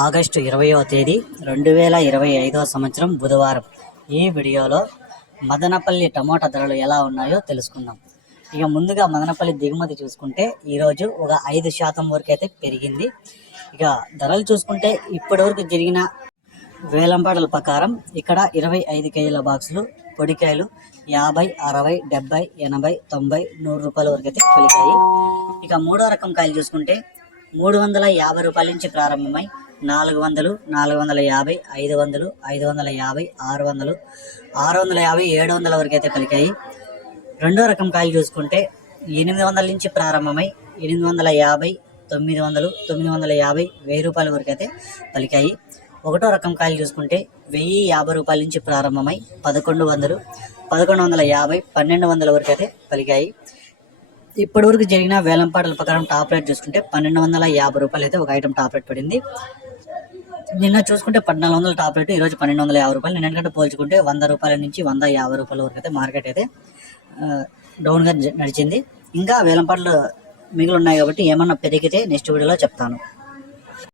August ఇరవయో తేదీ రెండు వేల ఇరవై ఐదవ సంవత్సరం బుధవారం. ఈ వీడియోలో మదనపల్లి టమోటా ధరలు ఎలా ఉన్నాయో తెలుసుకుందాం. ఇక ముందుగా మదనపల్లి దిగుమతి చూసుకుంటే ఈరోజు ఒక ఐదు శాతం వరకైతే పెరిగింది. ఇక ధరలు చూసుకుంటే ఇప్పటి వరకు జరిగిన వేలంపాటల ప్రకారం ఇక్కడ ఇరవై ఐదు కేజీల బాక్సులు పొడికాయలు యాభై అరవై డెబ్బై ఎనభై తొంభై నూరు రూపాయల వరకు అయితే పలికాయి ఇక మూడో రకం కాయలు చూసుకుంటే మూడు వందల యాభై రూపాయల నుంచి ప్రారంభమై నాలుగు వందలు నాలుగు వందల యాభై ఐదు వందలు ఐదు వందల యాభై ఆరు వందలు ఆరు వందల యాభై ఏడు వందల వరకు అయితే పలికాయి రెండో రకం కాయలు చూసుకుంటే ఎనిమిది వందల నుంచి ప్రారంభమై ఎనిమిది వందల యాభై తొమ్మిది వందలు తొమ్మిది వందల యాభై వెయ్యి రూపాయల వరకు అయితే పలికాయి ఒకటో రకం కాయలు చూసుకుంటే వెయ్యి యాభై రూపాయల నుంచి ప్రారంభమై పదకొండు వందలు పదకొండు వందల యాభై పన్నెండు వందల వరకు అయితే పలికాయి ఇప్పటి వరకు జరిగిన వేలంపాటల ప్రకారం టాప్ రేట్ చూసుకుంటే పన్నెండు వందల యాభై రూపాయలు అయితే ఒక ఐటమ్ టాప్ రేట్ పడింది. నిన్న చూసుకుంటే పద్నాలుగు వందల టాప్ రేటు ఈరోజు పన్నెండు వందల యాభై రూపాయలు. నిన్నటికంటే పోల్చుకుంటే వంద రూపాయల నుంచి వంద యాభై రూపాయల వరకు అయితే మార్కెట్ అయితే డౌన్గా నడిచింది. ఇంకా వేలంపాట్లు మిగిలి ఉన్నాయి కాబట్టి ఏమన్నా పెరిగితే నెక్స్ట్ వీడియోలో చెప్తాను.